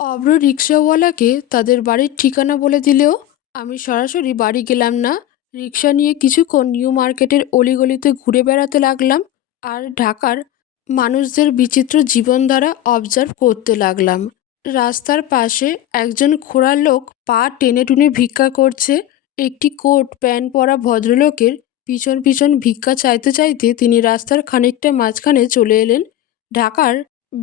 অভ্র রিকশাওয়ালাকে তাদের বাড়ির ঠিকানা বলে দিলেও আমি সরাসরি বাড়ি গেলাম না। রিকশা নিয়ে কিছুক্ষণ নিউ মার্কেটের অলিগলিতে ঘুরে বেড়াতে লাগলাম আর ঢাকার মানুষদের বিচিত্র জীবনধারা অবজার্ভ করতে লাগলাম। রাস্তার পাশে একজন খোঁড়া লোক পা টেনে টুনে ভিক্ষা করছে। একটি কোট প্যান্ট পরা ভদ্রলোকের পিছন পিছন ভিক্ষা চাইতে চাইতে তিনি রাস্তার খানিকটা মাঝখানে চলে এলেন। ঢাকার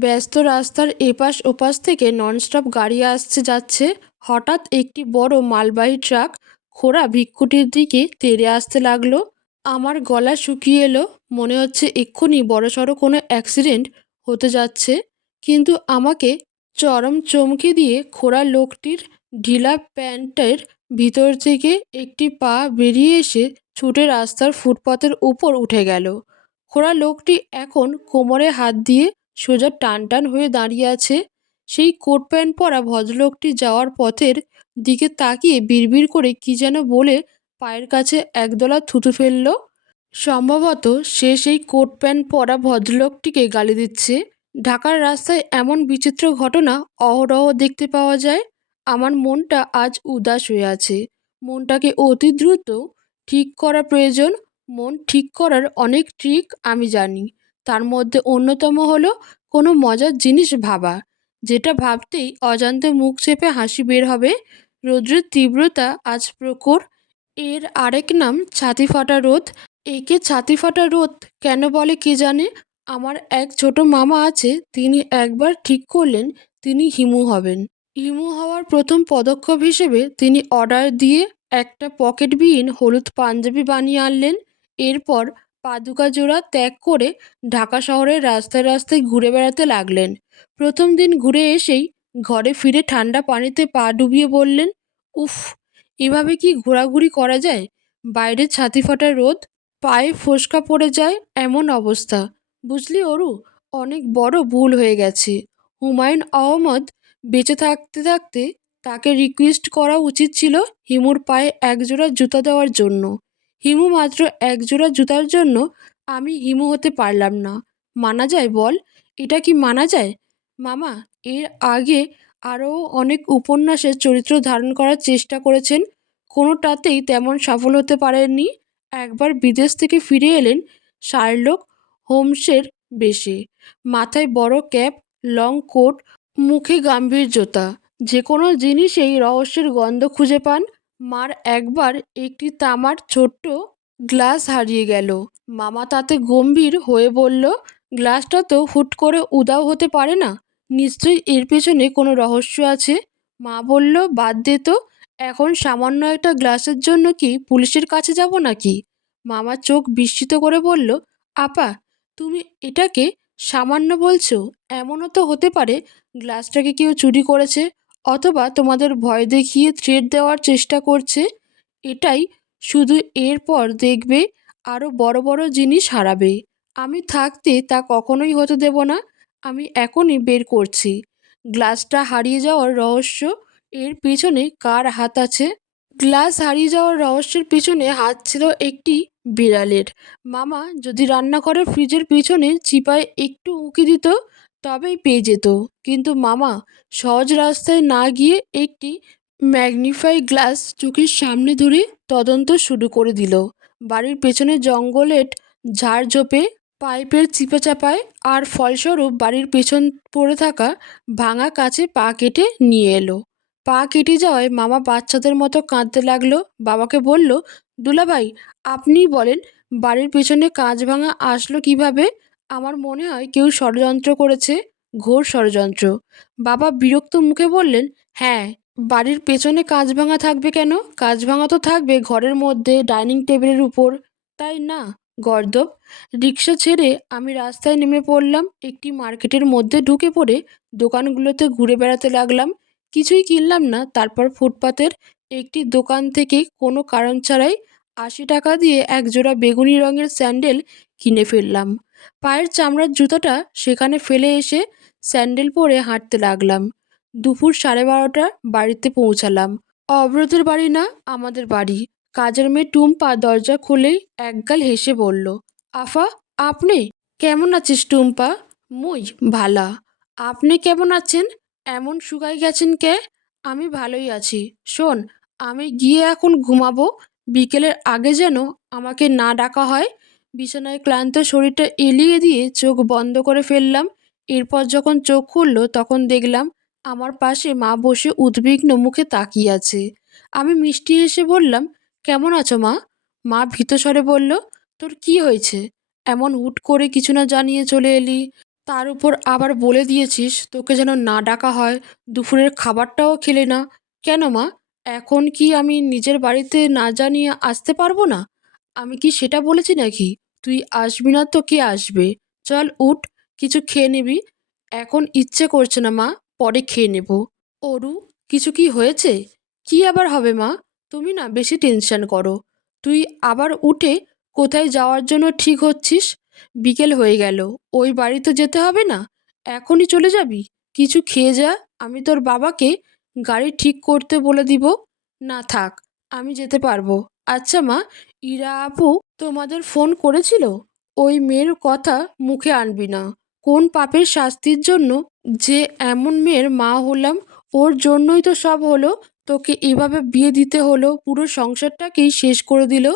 ব্যস্ত রাস্তার এপাশ ওপাশ থেকে ননস্টপ গাড়ি আসছে যাচ্ছে। হঠাৎ একটি বড় মালবাহী ট্রাক খোঁড়া ভিক্ষুটির দিকে তেড়ে আসতে লাগলো। আমার গলা শুকিয়ে এলো, মনে হচ্ছে এক্ষুনি বড়সড় কোনো অ্যাক্সিডেন্ট হতে যাচ্ছে। কিন্তু আমাকে চরম চমকে দিয়ে খোঁড়া লোকটির ঢিলা প্যান্টের ভিতর থেকে একটি পা বেরিয়ে এসে ছুটে রাস্তার ফুটপাতের উপর উঠে গেল। খোঁড়া লোকটি এখন কোমরে হাত দিয়ে সোজা টান টান হয়ে দাঁড়িয়ে আছে। সেই কোট প্যান্ট পরা ভদ্রলোকটি যাওয়ার পথের দিকে তাকিয়ে বিড়বিড় করে কি যেন বলে পায়ের কাছে একদলা থুতু ফেলল। সম্ভবত সে সেই কোট প্যান্ট পরা ভদ্রলোকটিকে গালি দিচ্ছে। ঢাকার রাস্তায় এমন বিচিত্র ঘটনা অহরহ দেখতে পাওয়া যায়। আমার মনটা আজ উদাস হয়ে আছে। মনটাকে অতি দ্রুত ঠিক করা প্রয়োজন। মন ঠিক করার অনেক ট্রিক আমি জানি। তার মধ্যে অন্যতম হলো কোনো মজার জিনিস ভাবা, যেটা ভাবতেই অজান্তে মুখ চেপে হাসি বের হবে। রৌদ্রের তীব্রতা আজ প্রখর। এর আরেক নাম ছাতি ফাটা রোদ। একে ছাতি ফাটা রোদ কেন বলে কে জানে। আমার এক ছোট মামা আছে, তিনি একবার ঠিক করলেন তিনি হিমু হবেন। হিমু হওয়ার প্রথম পদক্ষেপ হিসেবে তিনি অর্ডার দিয়ে একটা পকেটবিহীন হলুদ পাঞ্জাবি বানিয়ে আনলেন। এরপর পাদুকা জোড়া ত্যাগ করে ঢাকা শহরের রাস্তায় রাস্তায় ঘুরে বেড়াতে লাগলেন। প্রথম দিন ঘুরে এসেই ঘরে ফিরে ঠান্ডা পানিতে পা ডুবিয়ে বললেন, উফ, এভাবে কি ঘোরাঘুরি করা যায়? বাইরে ছাতি ফাটা রোদ, পায়ে ফোস্কা পড়ে যায় এমন অবস্থা। বুঝলি অরু, অনেক বড় ভুল হয়ে গেছে। হুমায়ুন আহমদ বেঁচে থাকতে থাকতে তাকে রিকোয়েস্ট করা উচিত ছিল হিমুর পায়ে একজোড়া জুতা দেওয়ার জন্য। হিমু মাত্র একজোড়া জুতার জন্য আমি হিমু হতে পারলাম না। মানা যায় বল? এটা কি মানা যায়? মামা এর আগে আরও অনেক উপন্যাসের চরিত্র ধারণ করার চেষ্টা করেছেন, কোনোটাতেই তেমন সফল হতে পারেননি। একবার বিদেশ থেকে ফিরে এলেন শার্লক হোমসের বেশে। মাথায় বড় ক্যাপ, লং কোট, মুখে গাম্ভীর্যতা। যে কোনো জিনিসেই রহস্যের গন্ধ খুঁজে পান। মার একবার একটি তামার ছোট্ট গ্লাস হারিয়ে গেল। মামা তাতে গম্ভীর হয়ে বলল, গ্লাসটা তো হুট করে উধাও হতে পারে না, নিশ্চয়ই এর পেছনে কোনো রহস্য আছে। মা বলল, বাদ দে তো, এখন সামান্য একটা গ্লাসের জন্য কি পুলিশের কাছে যাব নাকি? মামা চোখ বিস্মিত করে বলল, আপা, তুমি এটাকে সামান্য বলছো? এমনও তো হতে পারে গ্লাসটাকে কেউ চুরি করেছে, অথবা তোমাদের ভয় দেখিয়ে থ্রেট দেওয়ার চেষ্টা করছে। এটাই শুধু, এরপর দেখবে আরও বড় বড় জিনিস হারাবে। আমি থাকতে তা কখনোই হতে দেব না। আমি এখনই বের করছি গ্লাসটা হারিয়ে যাওয়ার রহস্য। এর পিছনে কার হাত আছে? গ্লাস হারিয়ে যাওয়ার রহস্যের পিছনে হাত ছিল একটি বিড়ালের। মামা যদি রান্নাঘরের ফ্রিজের পিছনে চিপায় একটু উঁকি দিত, তবেই পেয়ে যেত। কিন্তু মামা সহজ রাস্তায় না গিয়ে একটি ম্যাগনিফাই গ্লাস চোখের সামনে ধরে তদন্ত শুরু করে দিল। বাড়ির পেছনে জঙ্গলের ঝাড়ঝোপে, পাইপের চিপাচাপায়, আর ফলস্বরূপ বাড়ির পেছন পড়ে থাকা ভাঙা কাছে পা কেটে নিয়ে এলো। পা কেটে যাওয়ায় মামা বাচ্চাদের মতো কাঁদতে লাগলো। বাবাকে বলল, দুলাভাই, আপনিই বলেন, বাড়ির পেছনে কাঁচ ভাঙা আসলো কিভাবে? আমার মনে হয় কেউ ষড়যন্ত্র করেছে, ঘোর ষড়যন্ত্র। বাবা বিরক্ত মুখে বললেন, হ্যাঁ, বাড়ির পেছনে কাঁচ ভাঙা থাকবে কেন? কাঁচ ভাঙা তো থাকবে ঘরের মধ্যে, ডাইনিং টেবিলের উপর, তাই না গর্দভ? রিক্সা ছেড়ে আমি রাস্তায় নেমে পড়লাম। একটি মার্কেটের মধ্যে ঢুকে পড়ে দোকানগুলোতে ঘুরে বেড়াতে লাগলাম। কিছুই কিনলাম না। তারপর ফুটপাতের একটি দোকান থেকে কোনো কারণ ছাড়াই 80 টাকা দিয়ে একজোড়া বেগুনি রঙের স্যান্ডেল কিনে ফেললাম। পায়ের চামড়ার জুতোটা সেখানে ফেলে এসে স্যান্ডেল পরে হাঁটতে লাগলাম। দুপুর 12:30 বাড়িতে পৌঁছালাম। অভ্রদের বাড়ি না, আমাদের বাড়ি। কাজের মেয়ে টুম্পা দরজা খুলেই একগাল হেসে বলল, আফা, আপনি কেমন আছিস টুম্পা? মুই ভালা। আপনি কেমন আছেন? এমন শুকাই গেছেন কে? আমি ভালোই আছি। শোন, আমি গিয়ে এখন ঘুমাবো। বিকেলের আগে যেন আমাকে না ডাকা হয়। বিছানায় ক্লান্ত শরীরটা এলিয়ে দিয়ে চোখ বন্ধ করে ফেললাম। এরপর যখন চোখ খুলল তখন দেখলাম আমার পাশে মা বসে উদ্বিগ্ন মুখে তাকিয়ে আছে। আমি মিষ্টি হেসে বললাম, কেমন আছো মা? মা ভীত স্বরে বলল, তোর কি হয়েছে? এমন হুট করে কিছু না জানিয়ে চলে এলি। তার উপর আবার বলে দিয়েছিস তোকে যেন না ডাকা হয়। দুপুরের খাবারটাও খেলে না। কেন মা? এখন কি আমি নিজের বাড়িতে না জানিয়ে আসতে পারবো না? আমি কি সেটা বলেছি নাকি? তুই আসবি না তো কে আসবে? চল উঠ, কিছু খেয়ে নিবি। এখন ইচ্ছে করছে না মা, পরে খেয়ে নেব। অরু, কিছু কি হয়েছে? কি আবার হবে মা? তুমি না বেশি টেনশন করো। তুই আবার উঠে কোথায় যাওয়ার জন্য ঠিক হচ্ছিস? বিকেল হয়ে গেল, ওই বাড়িতে যেতে হবে না? এখনই চলে যাবি? কিছু খেয়ে যা, আমি তোর বাবাকে গাড়ি ঠিক করতে বলে দিব। না থাক, আমি যেতে পারবো। আচ্ছা মা, ইরা আপু তোমাদের ফোন করেছিল? ওই মেয়ের কথা মুখে আনবি না। কোন পাপের শাস্তির জন্য যে এমন মেয়ের মা হলাম, ওর জন্যই তো সব হলো। তোকে এভাবে বিয়ে দিতে হলো, পুরো সংসারটাকেই শেষ করে দিল।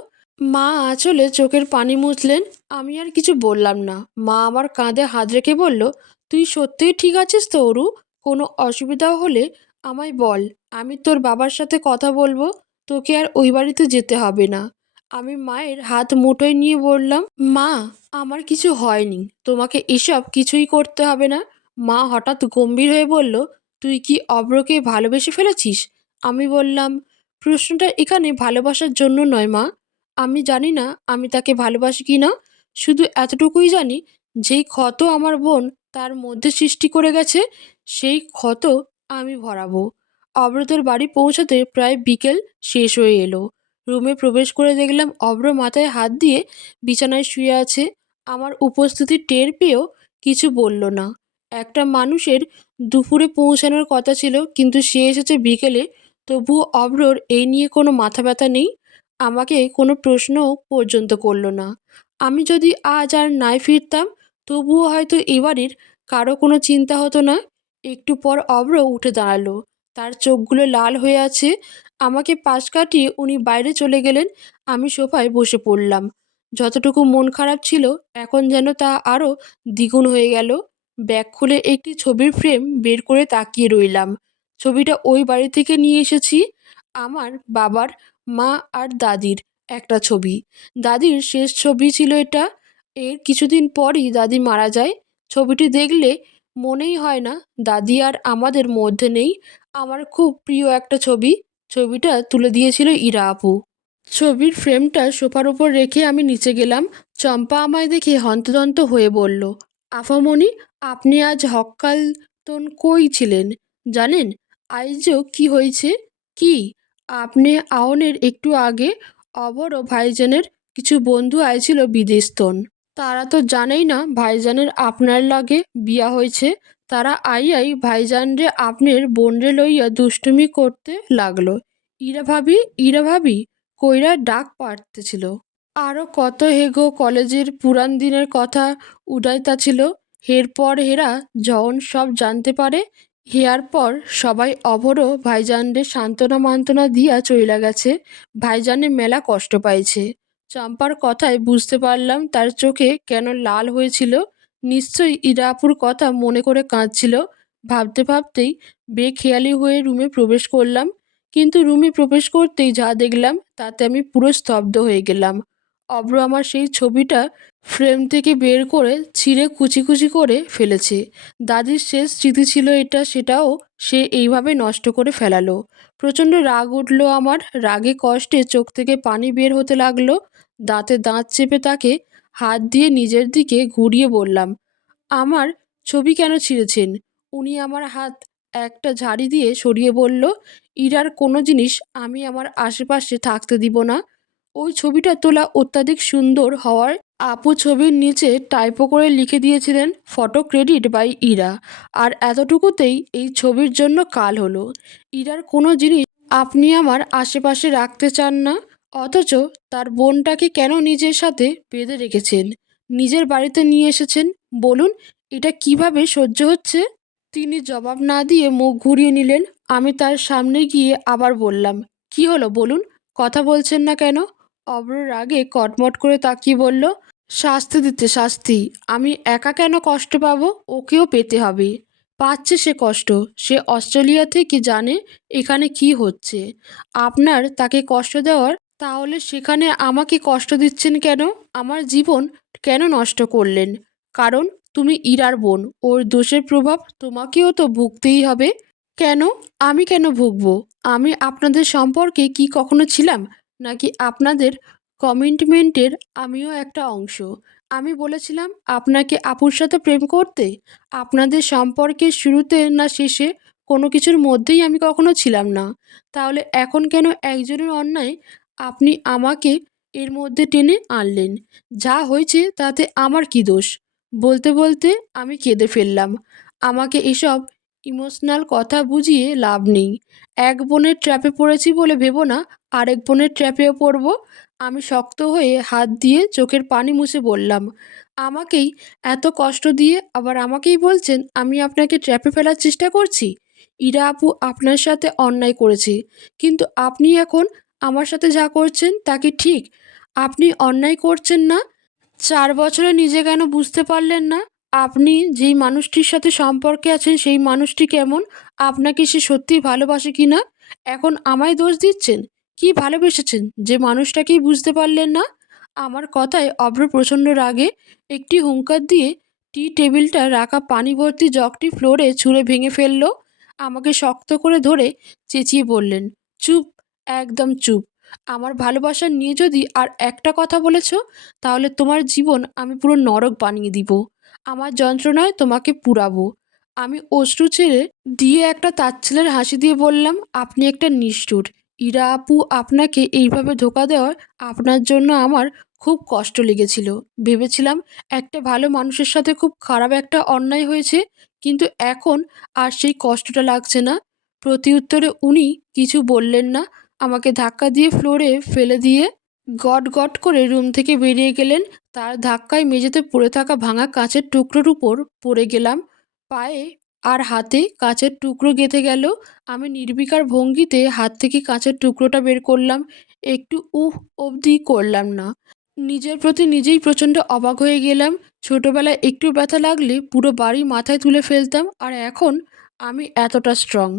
মা আঁচলে চোখের পানি মুছলেন। আমি আর কিছু বললাম না। মা আমার কাঁধে হাত রেখে বলল, তুই সত্যিই ঠিক আছিস তো অরু? কোনো অসুবিধা হলে আমায় বল, আমি তোর বাবার সাথে কথা বলবো। তোকে আর ওই বাড়িতে যেতে হবে না। আমি মায়ের হাত মুঠোয় নিয়ে বললাম, মা, আমার কিছু হয়নি, তোমাকে এসব কিছুই করতে হবে না। মা হঠাৎ গম্ভীর হয়ে বলল, তুই কি অভ্রকে ভালোবেসে ফেলেছিস? আমি বললাম, প্রশ্নটা এখানে ভালোবাসার জন্য নয় মা। আমি জানি না আমি তাকে ভালোবাসি কি না। শুধু এতটুকুই জানি, যেই ক্ষত আমার বোন তার মধ্যে সৃষ্টি করে গেছে, সেই ক্ষত আমি ভরাবো। অব্রতের বাড়ি পৌঁছাতে প্রায় বিকেল শেষ হয়ে এলো। রুমে প্রবেশ করে দেখলাম অব্র মাথায় হাত দিয়ে বিছানায় শুয়ে আছে। আমার উপস্থিতি টের পেয়েও কিছু বলল না। একটা মানুষের দুপুরে পৌঁছানোর কথা ছিল, কিন্তু সে এসেছে বিকেলে। তবুও অব্রর এই নিয়ে কোনো মাথা ব্যথা নেই। আমাকে কোনো প্রশ্নও পর্যন্ত করল না। আমি যদি আজ আর নাই ফিরতাম, তবুও হয়তো এবাড়ির কারো কোনো চিন্তা হতো না। একটু পর অব্র উঠে দাঁড়ালো। তার চোখগুলো লাল হয়ে আছে। আমাকে পাশ কাটিয়ে উনি বাইরে চলে গেলেন। আমি সোফায় বসে পড়লাম। যতটুকু মন খারাপ ছিল, এখন যেন তা আরও দ্বিগুণ হয়ে গেল। ব্যাগ খুলে একটি ছবির ফ্রেম বের করে তাকিয়ে রইলাম। ছবিটা ওই বাড়ি থেকে নিয়ে এসেছি। আমার বাবার, মা আর দাদির একটা ছবি। দাদির শেষ ছবি ছিল এটা। এর কিছুদিন পরই দাদি মারা যায়। ছবিটি দেখলে মনেই হয় না দাদি আর আমাদের মধ্যে নেই। আমার খুব প্রিয় একটা ছবি। ছবিটা তুলে দিয়েছিল ইরা আপু। ছবির ফ্রেমটা সোফার উপর রেখে আমি নিচে গেলাম। চম্পা আমায় দেখে হন্তদন্ত হয়ে বলল, আফামণি, আপনি আজ হকালতন কই ছিলেন জানেন? আইজও কি হয়েছে? কি? আপনি আওনের একটু আগে অবর ও ভাইজানের কিছু বন্ধু আইছিল বিদেশতন। তারা তো জানেই না ভাইজানের আপনার লাগে বিয়া হয়েছে। তারা আইয়াই ভাইজানরে আপনার বোনরে লইয়া দুষ্টুমি করতে লাগলো। ইরা ভাবি, ইরা ভাবি কইরা ডাক পাড়তেছিল। আরও কত হেগো কলেজের পুরান দিনের কথা উড়াইতাছিল। এরপর হেরা যখন সব জানতে পারে, হেয়ার পর সবাই অভরও ভাইজানরে সান্ত্বনা মান্তনা দিয়া চইলা গেছে। ভাইজানে মেলা কষ্ট পাইছে। চম্পার কথায় বুঝতে পারলাম তার চোখে কেন লাল হয়েছিল। নিশ্চয়ই ইরাপুর কথা মনে করে কাঁদছিল। ভাবতে ভাবতেই বেখেয়ালি হয়ে রুমে প্রবেশ করলাম। কিন্তু রুমে প্রবেশ করতেই যা দেখলাম তাতে আমি পুরো স্তব্ধ হয়ে গেলাম। অব্র আমার সেই ছবিটা ফ্রেম থেকে বের করে ছিঁড়ে কুচি কুচি করে ফেলেছে। দাদির শেষ স্মৃতি ছিল এটা, সেটাও সে এইভাবে নষ্ট করে ফেলালো। প্রচণ্ড রাগ উঠল আমার। রাগে কষ্টে চোখ থেকে পানি বের হতে লাগলো। দাঁতে দাঁত চেপে তাকে হাত দিয়ে নিজের দিকে ঘুরিয়ে বললাম, আমার ছবি কেন ছিঁড়েছেন? উনি আমার হাত একটা ঝাড়ি দিয়ে সরিয়ে বলল, ইরার কোনো জিনিস আমি আমার আশেপাশে থাকতে দিব না। ওই ছবিটা তোলা অত্যাধিক সুন্দর হওয়ার আপু ছবির নিচে টাইপো করে লিখে দিয়েছিলেন, ফটো ক্রেডিট বাই ইরা। আর এতটুকুতেই এই ছবির জন্য কাল হলো। ইরার কোনো জিনিস আপনি আমার আশেপাশে রাখতে চান না, অথচ তার বোনটাকে কেন নিজের সাথে বেঁধে রেখেছেন, নিজের বাড়িতে নিয়ে এসেছেন? বলুন, এটা কিভাবে সহ্য হচ্ছে? তিনি জবাব না দিয়ে মুখ ঘুরিয়ে নিলেন। আমি তার সামনে গিয়ে আবার বললাম, কি হলো বলুন, কথা বলছেন না কেন? অব্র রাগে কটমট করে তাকিয়ে বলল, শাস্তি দিতে শাস্তি। আমি একা কেন কষ্ট পাবো? ওকেও পেতে হবে। পাচ্ছে সে কষ্ট। সে অস্ট্রেলিয়া থেকে জানে এখানে কি হচ্ছে। আপনার তাকে কষ্ট দেওয়ার, তাহলে সেখানে আমাকে কষ্ট দিচ্ছেন কেন? আমার জীবন কেন নষ্ট করলেন? কারণ তুমি ইরার বোন, ওর দোষের প্রভাব তোমাকেও তো ভুগতেই হবে। কেন? আমি কেন ভুগবো? আমি আপনাদের সম্পর্কে কি কখনো ছিলাম? নাকি আপনাদের কমিটমেন্টের আমিও একটা অংশ? আমি বলেছিলাম আপনাকে আপুর সাথে প্রেম করতে? আপনাদের সম্পর্কের শুরুতে না শেষে, কোনো কিছুর মধ্যেই আমি কখনো ছিলাম না। তাহলে এখন কেন একজনের অন্যায় আপনি আমাকে এর মধ্যে টেনে আনলেন? যা হয়েছে তাতে আমার কি দোষ? বলতে বলতে আমি কেঁদে ফেললাম। আমাকে এসব ইমোশনাল কথা বুঝিয়ে লাভ নেই। এক বোনের ট্র্যাপে পড়েছি বলে ভেবো না আরেক বোনের ট্র্যাপেও পড়ব। আমি শক্ত হয়ে হাত দিয়ে চোখের পানি মুছে বললাম, আমাকেই এত কষ্ট দিয়ে আবার আমাকেই বলছেন আমি আপনাকে ট্র্যাপে ফেলার চেষ্টা করছি? ইরা আপু আপনার সাথে অন্যায় করেছে, কিন্তু আপনি এখন আমার সাথে যা করছেন তা কি ঠিক? আপনি অন্যায় করছেন না? ৪ বছরে নিজে কেন বুঝতে পারলেন না? আপনি যেই মানুষটির সাথে সম্পর্কে আছেন সেই মানুষটি কেমন? আপনাকে সে সত্যিই ভালোবাসে কিনা? এখন আমায় দোষ দিচ্ছেন? কি ভালোবেসেছেন যে মানুষটাকেই বুঝতে পারলেন না? আমার কথায় অভ্র প্রচণ্ড রাগে একটি হুংকার দিয়ে টি টেবিলটা রাখা পানি ভর্তি জগটি ফ্লোরে ছুঁড়ে ভেঙে ফেলল। আমাকে শক্ত করে ধরে চেঁচিয়ে বললেন, চুপ, একদম চুপ। আমার ভালোবাসা নিয়ে যদি আর একটা কথা বলেছ, তাহলে তোমার জীবন আমি পুরো নরক বানিয়ে দিব। আমার যন্ত্রণায় তোমাকে পুড়াবো। আমি অশ্রু ছেড়ে দিয়ে একটা তাচ্ছিলের হাসি দিয়ে বললাম, আপনি একটা নিষ্ঠুর। ইরা আপু আপনাকে এইভাবে ধোঁকা দেওয়ার আপনার জন্য আমার খুব কষ্ট লেগেছিল। ভেবেছিলাম একটা ভালো মানুষের সাথে খুব খারাপ একটা অন্যায় হয়েছে, কিন্তু এখন আর সেই কষ্টটা লাগছে না। প্রতিউত্তরে উনি কিছু বললেন না। আমাকে ধাক্কা দিয়ে ফ্লোরে ফেলে দিয়ে গট গট করে রুম থেকে বেরিয়ে গেলেন। তার ধাক্কায় মেঝেতে পড়ে থাকা ভাঙা কাঁচের টুকরোর উপর পড়ে গেলাম। পায়ে আর হাতে কাঁচের টুকরো গেঁথে গেল। আমি নির্বিকার ভঙ্গিতে হাত থেকে কাঁচের টুকরোটা বের করলাম। একটু উহ অবধি করলাম না। নিজের প্রতি নিজেই প্রচণ্ড অবাক হয়ে গেলাম। ছোটবেলায় একটু ব্যথা লাগলে পুরো বাড়ি মাথায় তুলে ফেলতাম, আর এখন আমি এতটা স্ট্রং।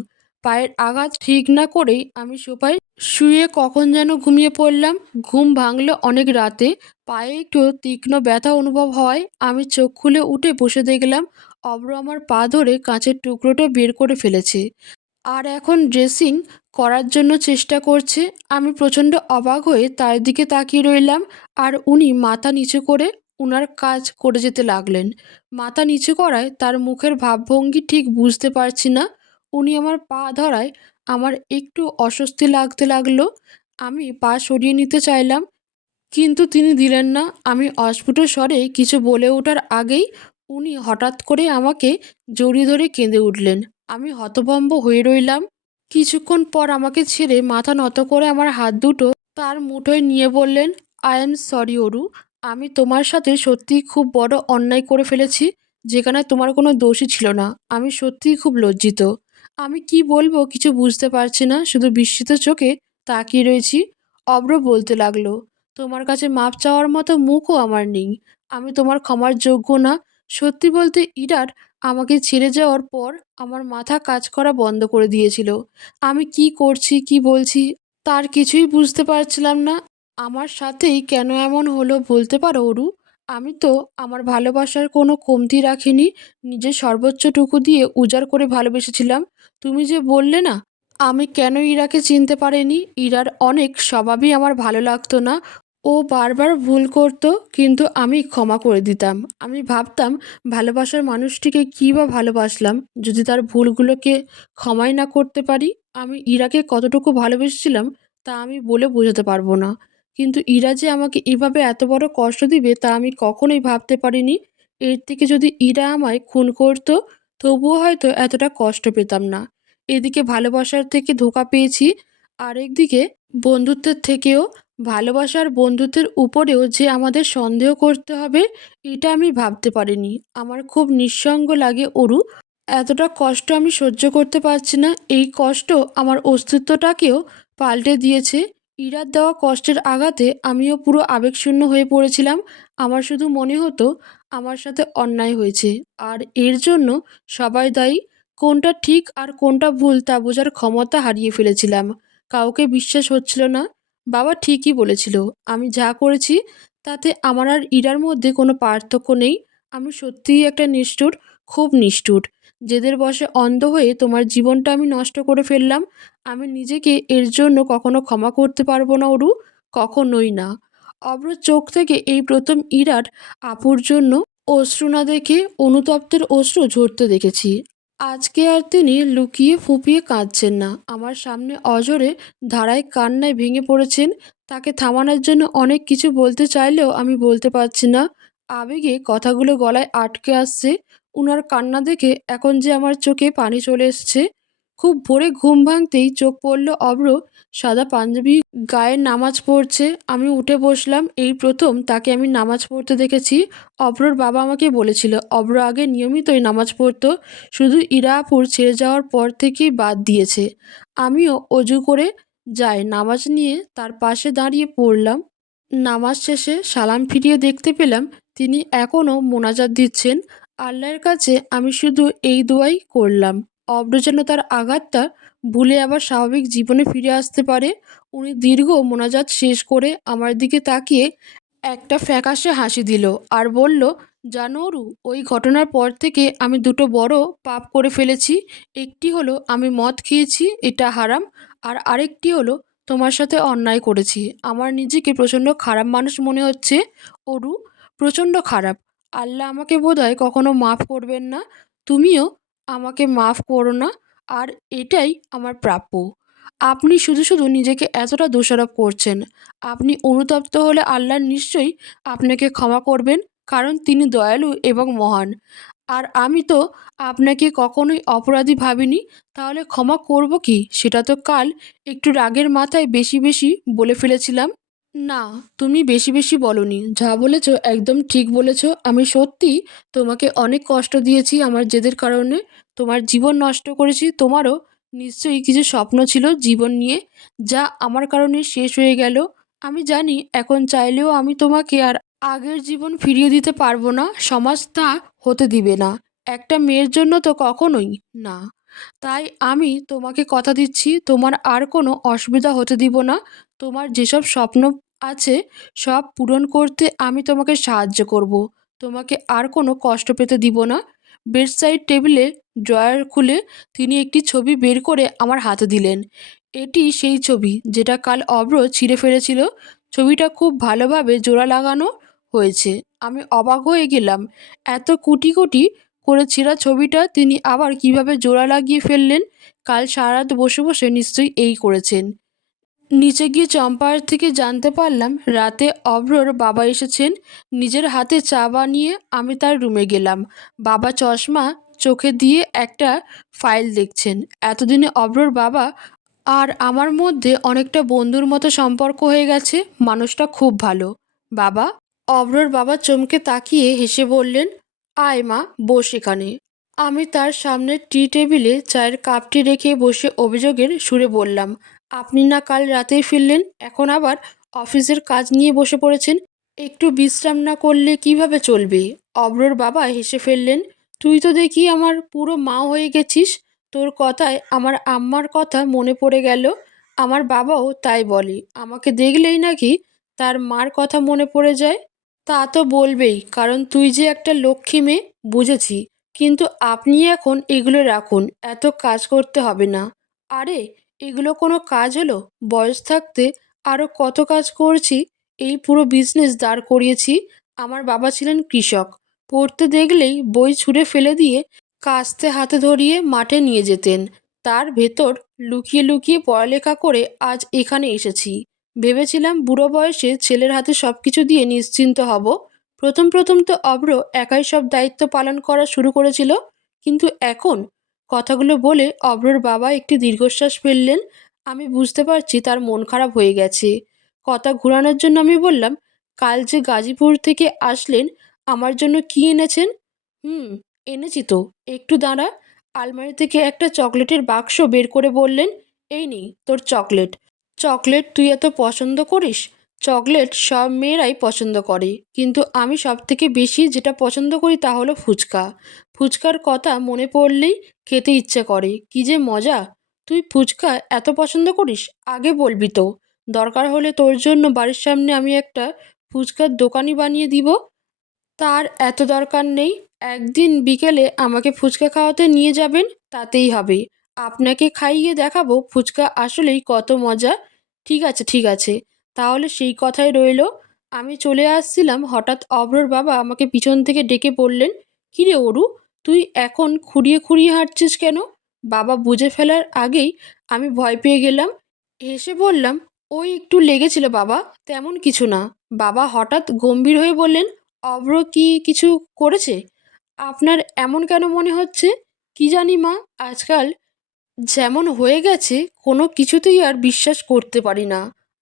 পায়ের আঘাত ঠিক না করেই আমি সোফায় শুয়ে কখন যেন ঘুমিয়ে পড়লাম। ঘুম ভাঙল অনেক রাতে। পায়ে একটু তীক্ষ্ণ ব্যথা অনুভব হয়। আমি চোখ খুলে উঠে বসে দেখলাম অব্র আমার পা ধরে কাঁচের টুকরোটা বের করে ফেলেছে আর এখন ড্রেসিং করার জন্য চেষ্টা করছে। আমি প্রচণ্ড অবাক হয়ে তার দিকে তাকিয়ে রইলাম, আর উনি মাথা নিচু করে উনার কাজ করে যেতে লাগলেন। মাথা নিচু করায় তার মুখের ভাবভঙ্গি ঠিক বুঝতে পারছি না। উনি আমার পা ধরায় আমার একটু অস্বস্তি লাগতে লাগলো। আমি পা সরিয়ে নিতে চাইলাম, কিন্তু তিনি দিলেন না। আমি অস্ফুট স্বরে কিছু বলে ওঠার আগেই উনি হঠাৎ করে আমাকে জড়িয়ে ধরে কেঁদে উঠলেন। আমি হতভম্ব হয়ে রইলাম। কিছুক্ষণ পর আমাকে ছেড়ে মাথা নত করে আমার হাত দুটো তার মুঠোয় নিয়ে বললেন, আই এম সরি অরু। আমি তোমার সাথে সত্যিই খুব বড় অন্যায় করে ফেলেছি, যেখানে তোমার কোনো দোষই ছিল না। আমি সত্যিই খুব লজ্জিত। আমি কি বলবো কিছু বুঝতে পারছি না, শুধু বিস্মিত চোখে তাকিয়ে রয়েছি। অব্র বলতে লাগলো, তোমার কাছে মাপ চাওয়ার মতো মুখও আমার নেই। আমি তোমার ক্ষমার যোগ্য না। সত্যি বলতে ইরার আমাকে ছেড়ে যাওয়ার পর আমার মাথা কাজ করা বন্ধ করে দিয়েছিল। আমি কি করছি, কি বলছি তার কিছুই বুঝতে পারছিলাম না। আমার সাথেই কেন এমন হলো বলতে পারো অরু? আমি তো আমার ভালোবাসার কোনো কমতি রাখিনি। নিজের সর্বোচ্চটুকু দিয়ে উজাড় করে ভালোবেসেছিলাম। তুমি যে বললে না আমি কেন ইরাকে চিনতে পারিনি, ইরার অনেক স্বভাবই আমার ভালো লাগতো না। ও বারবার ভুল করত, কিন্তু আমি ক্ষমা করে দিতাম। আমি ভাবতাম ভালোবাসার মানুষটিকে কী বা ভালোবাসলাম যদি তার ভুলগুলোকে ক্ষমাই না করতে পারি। আমি ইরাকে কতটুকু ভালোবেসেছিলাম তা আমি বলে বোঝাতে পারবো না। কিন্তু ইরা যে আমাকে এভাবে এত বড় কষ্ট দিবে তা আমি কখনোই ভাবতে পারিনি। এর থেকে যদি ইরা আমায় খুন করতো তবুও হয়তো এতটা কষ্ট পেতাম না। এদিকে ভালোবাসার থেকে ধোঁকা পেয়েছি, আরেকদিকে বন্ধুত্বের থেকেও। ভালোবাসার বন্ধুত্বের উপরেও যে আমাদের সন্দেহ করতে হবে এটা আমি ভাবতে পারিনি। আমার খুব নিঃসঙ্গ লাগে অরু। এতটা কষ্ট আমি সহ্য করতে পারছি না। এই কষ্ট আমার অস্তিত্বটাকেও পাল্টে দিয়েছে। ইরার দেওয়া কষ্টের আঘাতে আমিও পুরো আবেগশূন্য হয়ে পড়েছিলাম। আমার শুধু মনে হতো আমার সাথে অন্যায় হয়েছে। আর এর জন্য সবাই দায়ী। কোনটা ঠিক আর কোনটা ভুল তা বোঝার ক্ষমতা হারিয়ে ফেলেছিলাম। কাউকে বিশ্বাস হচ্ছিল না। বাবা ঠিকই বলেছিল। আমি যা করেছি তাতে আমার আর ইরার মধ্যে কোনো পার্থক্য নেই। আমি সত্যিই একটা নিষ্ঠুর, খুব নিষ্ঠুর। জেদের বশে অন্ধ হয়ে তোমার জীবনটা আমি নষ্ট করে ফেললাম। আমি নিজেকে এর জন্য কখনো ক্ষমা করতে পারবো না অরু, কখনোই না। অব্র চোখ থেকে এই প্রথম ইরার আপুর জন্য অশ্রু না দেখে অনুতপ্তের অশ্রু ঝরতে দেখেছি। আজকে আর তিনি লুকিয়ে ফুঁপিয়ে কাঁদছেন না। আমার সামনে অঝরে ধারায় কান্নায় ভেঙে পড়েছেন। তাকে থামানোর জন্য অনেক কিছু বলতে চাইলেও আমি বলতে পারছি না। আবেগে কথাগুলো গলায় আটকে আসছে। উনার কান্না দেখে এখন যে আমার চোখে পানি চলে এসছে। খুব ভোরে ঘুম ভাঙতেই চোখ পড়ল অব্র সাদা পাঞ্জাবি গায়ে নামাজ পড়ছে। আমি উঠে বসলাম। এই প্রথম তাকে আমি নামাজ পড়তে দেখেছি। অব্রর বাবা আমাকে বলেছিল অব্র আগে নিয়মিতই নামাজ পড়তো, শুধু ইরাপুর ছেড়ে যাওয়ার পর থেকেই বাদ দিয়েছে। আমিও অজু করে যাই নামাজ নিয়ে তার পাশে দাঁড়িয়ে পড়লাম। নামাজ শেষে সালাম ফিরিয়ে দেখতে পেলাম তিনি এখনও মোনাজাত দিচ্ছেন। আল্লাহর কাছে আমি শুধু এই দোয়াই করলাম, অব্র যেন তার আঘাতটা ভুলে আবার স্বাভাবিক জীবনে ফিরে আসতে পারে। উনি দীর্ঘ মোনাজাত শেষ করে আমার দিকে তাকিয়ে একটা ফ্যাকাশে হাসি দিল আর বলল, জানো অরু, ওই ঘটনার পর থেকে আমি দুটো বড় পাপ করে ফেলেছি। একটি হলো আমি মদ খেয়েছি, এটা হারাম। আর আরেকটি হলো তোমার সাথে অন্যায় করেছি। আমার নিজেকে প্রচণ্ড খারাপ মানুষ মনে হচ্ছে অরু, প্রচণ্ড খারাপ। আল্লাহ আমাকে বোধহয় কখনো মাফ করবেন না। তুমিও আমাকে মাফ করো না। আর এটাই আমার প্রাপ্য। আপনি শুধু শুধু নিজেকে এতটা দোষারোপ করছেন। আপনি অনুতপ্ত হলে আল্লাহ নিশ্চয়ই আপনাকে ক্ষমা করবেন, কারণ তিনি দয়ালু এবং মহান। আর আমি তো আপনাকে কখনোই অপরাধী ভাবিনি। তাহলে ক্ষমা করব কি? সেটা তো কাল একটু রাগের মাথায় বেশি বেশি বলে ফেলেছিলাম। না, তুমি বেশি বেশি বলনি। যা বলেছ একদম ঠিক বলেছ। আমি সত্যিই তোমাকে অনেক কষ্ট দিয়েছি আমার জেদের কারণে। তোমার জীবন নষ্ট করেছি। তোমারও নিশ্চয়ই কিছু স্বপ্ন ছিল জীবন নিয়ে, যা আমার কারণে শেষ হয়ে গেল। আমি জানি এখন চাইলেও আমি তোমাকে আর আগের জীবন ফিরিয়ে দিতে পারবো না। সমাজ তা হতে দিবে না। একটা মেয়ের জন্য তো কখনোই না। তাই আমি তোমাকে কথা দিচ্ছি তোমার আর কোনো অসুবিধা হতে দিব না। তোমার যেসব স্বপ্ন আছে সব পূরণ করতে আমি তোমাকে সাহায্য করব। তোমাকে আর কোনো কষ্ট পেতে দিব না। বেডসাইড টেবিলে ড্রয়ার খুলে তিনি একটি ছবি বের করে আমার হাতে দিলেন। এটি সেই ছবি যেটা কাল অব্র ছিঁড়ে ফেলেছিল। ছবিটা খুব ভালোভাবে জোড়া লাগানো হয়েছে। আমি অবাক হয়ে গেলাম। এত কুটি কুটি করে ছেঁড়া ছবিটা তিনি আবার কিভাবে জোড়া লাগিয়ে ফেললেন? কাল সারা রাত বসে বসে নিশ্চয়ই এই করেছেন। নিচে গিয়ে চম্পার থেকে জানতে পারলাম রাতে অভ্রর বাবা এসেছেন। নিজের হাতে চা বানিয়ে আমি তার রুমে গেলাম। বাবা চশমা চোখে দিয়ে একটা ফাইল দেখছেন। এতদিনে অভ্রর বাবা আর আমার মধ্যে অনেকটা বন্ধুর মতো সম্পর্ক হয়ে গেছে। মানুষটা খুব ভালো। বাবা, অভ্রর বাবা চমকে তাকিয়ে হেসে বললেন, আয় মা, বস এখানে। আমি তার সামনে টি টেবিলে চায়ের কাপটি রেখে বসে অভিযোগের সুরে বললাম, আপনি না কাল রাতেই ফিরলেন, এখন আবার অফিসের কাজ নিয়ে বসে পড়েছেন। একটু বিশ্রাম না করলে কিভাবে চলবে? অভ্রর বাবা হেসে ফেললেন, তুই তো দেখি আমার পুরো মা হয়ে গেছিস। তোর কথায় আমার আম্মার কথা মনে পড়ে গেল। আমার বাবাও তাই বলে, আমাকে দেখলেই নাকি তার মার কথা মনে পড়ে যায়। তা তো বলবেই, কারণ তুই যে একটা লক্ষ্মী মেয়ে। বুঝেছি, কিন্তু আপনি এখন এগুলো রাখুন, এত কাজ করতে হবে না। আরে, এগুলো কোনো কাজ হলো? বয়স থাকতে আরও কত কাজ করছি। এই পুরো বিজনেস দাঁড় করিয়েছি। আমার বাবা ছিলেন কৃষক। পড়তে দেখলেই বই ছুঁড়ে ফেলে দিয়ে কাস্তে হাতে ধরিয়ে মাঠে নিয়ে যেতেন। তার ভেতর লুকিয়ে লুকিয়ে পড়ালেখা করে আজ এখানে এসেছি। ভেবেছিলাম বুড়ো বয়সে ছেলের হাতে সব কিছু দিয়ে নিশ্চিন্ত হব। প্রথম প্রথম তো অব্র একাই সব দায়িত্ব পালন করা শুরু করেছিল, কিন্তু এখন কথাগুলো বলে অব্রর বাবা একটি দীর্ঘশ্বাস ফেললেন। আমি বুঝতে পারছি তার মন খারাপ হয়ে গেছে। কথা ঘোরানোর জন্য আমি বললাম, কাল যে গাজীপুর থেকে আসলেন, আমার জন্য কি এনেছেন? হুম, এনেছি তো, একটু দাঁড়া। আলমারি থেকে একটা চকলেটের বাক্স বের করে বললেন, এই নে তোর চকলেট। চকলেট তুই এত পছন্দ করিস? চকলেট সব মেয়েরাই পছন্দ করে, কিন্তু আমি সব থেকে বেশি যেটা পছন্দ করি তা হলো ফুচকা। ফুচকার কথা মনে পড়লেই খেতে ইচ্ছে করে, কি যে মজা। তুই ফুচকা এত পছন্দ করিস, আগে বলবি তো। দরকার হলে তোর জন্য বাড়ির সামনে আমি একটা ফুচকার দোকানই বানিয়ে দিব। তার এত দরকার নেই। একদিন বিকেলে আমাকে ফুচকা খাওয়াতে নিয়ে যাবেন, তাতেই হবে। আপনাকে খাইয়ে দেখাবো ফুচকা আসলেই কত মজা। ঠিক আছে, ঠিক আছে, তাহলে সেই কথাই রইলো। আমি চলে আসছিলাম, হঠাৎ অভ্রর বাবা আমাকে পিছন থেকে ডেকে বললেন, কিরে অরু, তুই এখন খুঁড়িয়ে খুঁড়িয়ে হাঁটছিস কেন? বাবা বুঝে ফেলার আগেই আমি ভয় পেয়ে গেলাম। হেসে বললাম, ওই একটু লেগেছিল বাবা, তেমন কিছু না। বাবা হঠাৎ গম্ভীর হয়ে বললেন, অভ্র কি কিছু করেছে? আপনার এমন কেন মনে হচ্ছে? কি জানি মা, আজকাল যেমন হয়ে গেছে কোনো কিছুতেই আর বিশ্বাস করতে পারি না।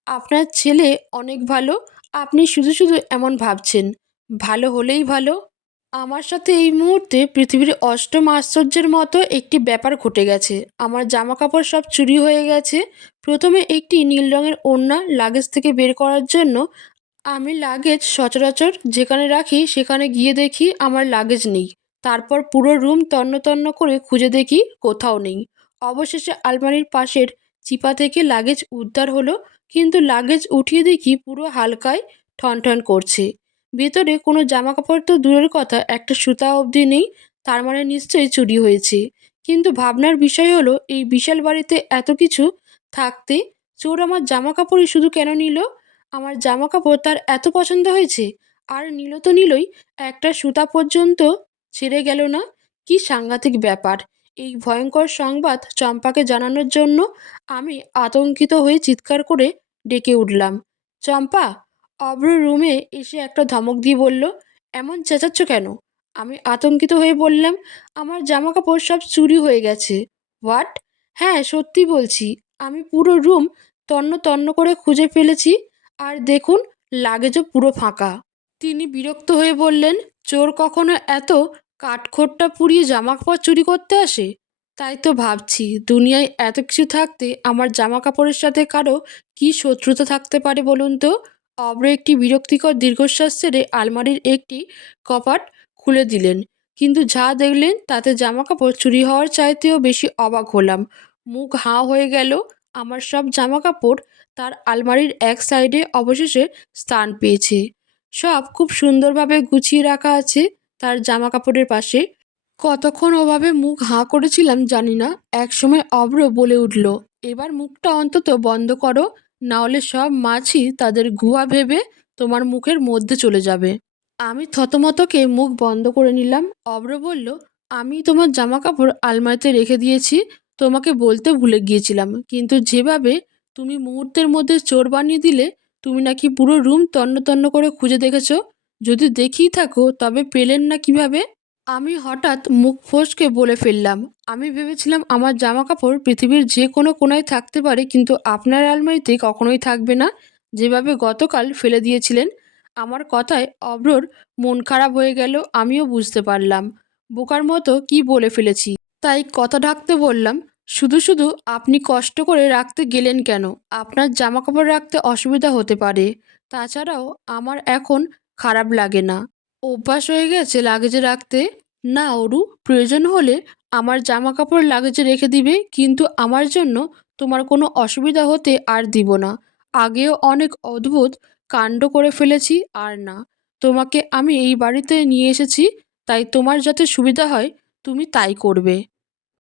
আপনার ছেলে অনেক ভালো, আপনি শুধু শুধু এমন ভাবছেন। ভালো হলেই ভালো। আমার সাথে এই মুহূর্তে পৃথিবীর অষ্টম আশ্চর্যের মতো একটি ব্যাপার ঘটে গেছে। আমার জামা কাপড় সব চুরি হয়ে গেছে। প্রথমে একটি নীল রঙের ওড়না লাগেজ থেকে বের করার জন্য আমি লাগেজ সচরাচর যেখানে রাখি সেখানে গিয়ে দেখি আমার লাগেজ নেই। তারপর পুরো রুম তন্ন তন্ন করে খুঁজে দেখি কোথাও নেই। অবশেষে আলমারির পাশের চিপা থেকে লাগেজ উদ্ধার হলো, কিন্তু লাগেজ উঠিয়ে দেখি পুরো হালকায় ঠনঠন করছে। ভেতরে কোনো জামা কাপড় তো দূরের কথা, একটা সুতা অবধি নেই। তার মানে নিশ্চয়ই চুরি হয়েছে। কিন্তু ভাবনার বিষয় হলো, এই বিশাল বাড়িতে এত কিছু থাকতে চোর আমার জামা কাপড়ই শুধু কেন নিল? আমার জামা কাপড় তার এত পছন্দ হয়েছে, আর নিল তো নিলই, একটা সুতা পর্যন্ত ছেড়ে গেল না। কি সাংঘাতিক ব্যাপার! এই ভয়ঙ্কর সংবাদ চম্পাকে জানানোর জন্য আমি আতঙ্কিত হয়ে চিৎকার করে ডেকে উঠলাম, চম্পা! অভ্র রুমে এসে একটা ধমক দিয়ে বলল, এমন চেঁচাচ্ছ কেন? আমি আতঙ্কিত হয়ে বললাম, আমার জামা কাপড় সব চুরি হয়ে গেছে। হোয়াট? হ্যাঁ, সত্যি বলছি। আমি পুরো রুম তন্ন তন্ন করে খুঁজে ফেলেছি, আর দেখুন, লাগেজও পুরো ফাঁকা। তিনি বিরক্ত হয়ে বললেন, চোর কখনো এত কাঠখোট্টা পুড়িয়ে জামা কাপড় চুরি করতে আসে? তাই তো ভাবছি, দুনিয়ায় এত কিছু থাকতে আমার জামা কাপড়ের সাথে কারো কি শত্রুতা থাকতে পারে বলুন তো? অব্র একটি বিরক্তিকর দীর্ঘশ্বাস ছেড়ে আলমারির একটি কপাট খুলে দিলেন, কিন্তু যা দেখলেন তাতে জামা কাপড় চুরি হওয়ার চাইতেও বেশি অবাক হলাম। মুখ হাঁ হয়ে গেল। আমার সব জামা কাপড় তার আলমারির এক সাইডে অবশেষে স্থান পেয়েছে। সব খুব সুন্দরভাবে গুছিয়ে রাখা আছে তার জামা কাপড়ের পাশে। কতক্ষণ ওভাবে মুখ হাঁ করেছিলাম জানি না। একসময় অভ্র বলে উঠল, এবার মুখটা অন্তত বন্ধ করো, না হলে সব মাছি তাদের গুহা ভেবে তোমার মুখের মধ্যে চলে যাবে। আমি থতমতকে মুখ বন্ধ করে নিলাম। অভ্র বলল, আমি তোমার জামা কাপড় আলমারিতে রেখে দিয়েছি, তোমাকে বলতে ভুলে গিয়েছিলাম। কিন্তু যেভাবে তুমি মুহূর্তের মধ্যে চোর বানিয়ে দিলে, তুমি নাকি পুরো রুম তন্ন তন্ন করে খুঁজে দেখেছ। যদি দেখেই থাকো তবে পেলেন না কিভাবে? আমি হঠাৎ মুখ ফসকে বলে ফেললাম, আমি ভেবেছিলাম আমার জামা কাপড় পৃথিবীর যে কোনো কোনায় থাকতে পারে, কিন্তু আপনার আলমারিতে কখনোই থাকবে না, যেভাবে গতকাল ফেলে দিয়েছিলেন। আমার কথায় অভ্রর মন খারাপ হয়ে গেল। আমিও বুঝতে পারলাম বোকার মতো কি বলে ফেলেছি, তাই কথা ঢাকতে বললাম, শুধু শুধু আপনি কষ্ট করে রাখতে গেলেন কেন? আপনার জামা কাপড় রাখতে অসুবিধা হতে পারে। তাছাড়াও আমার এখন খারাপ লাগে না, অভ্যাস হয়ে গেছে লাগেজে রাখতে। না অরু, প্রয়োজন হলে আমার জামা কাপড় লাগেজে রেখে দিবে, কিন্তু আমার জন্য তোমার কোনো অসুবিধা হতে আর দিব না। আগেও অনেক অদ্ভুত কাণ্ড করে ফেলেছি, আর না। তোমাকে আমি এই বাড়িতে নিয়ে এসেছি, তাই তোমার যাতে সুবিধা হয় তুমি তাই করবে।